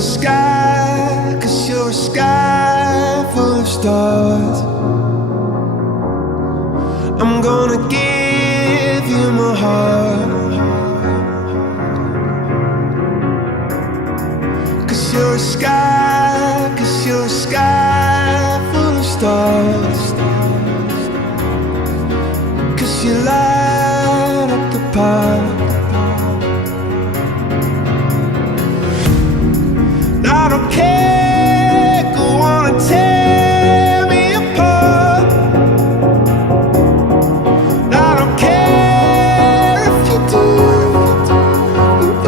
a sky, 'cause you're a sky full of stars. I'm gonna give you my heart, 'cause you're a sky